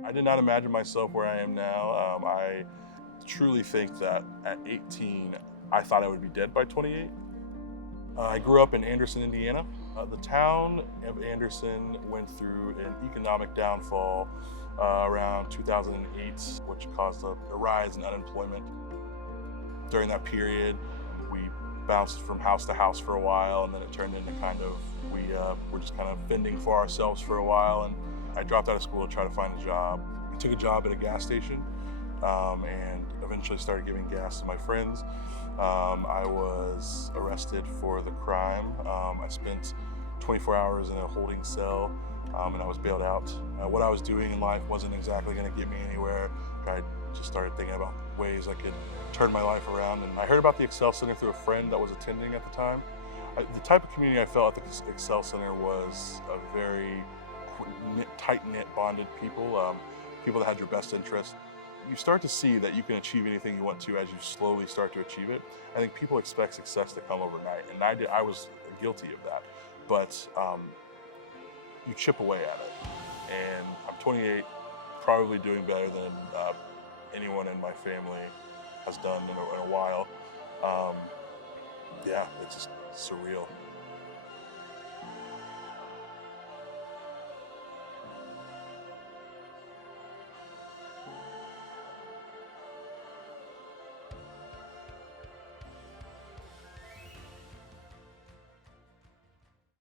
I did not imagine myself where I am now. I truly think that at 18, I thought I would be dead by 28. I grew up in Anderson, Indiana. The town of Anderson went through an economic downfall around 2008, which caused a rise in unemployment. During that period, we bounced from house to house for a while, and then it turned into kind of we were just kind of fending for ourselves for a while. And I dropped out of school to try to find a job. I took a job at a gas station, and eventually started giving gas to my friends. I was arrested for the crime. I spent 24 hours in a holding cell, and I was bailed out. What I was doing in life wasn't exactly going to get me anywhere. I just started thinking about ways I could turn my life around, and I heard about the Excel Center through a friend that was attending at the time. The type of community I felt at the Excel Center was a very tight-knit, bonded people, people that had your best interest. You start to see that you can achieve anything you want to as you slowly start to achieve it. I think people expect success to come overnight, and I was guilty of that. But you chip away at it, and I'm 28, probably doing better than anyone in my family has done in a while. Yeah, it's just surreal.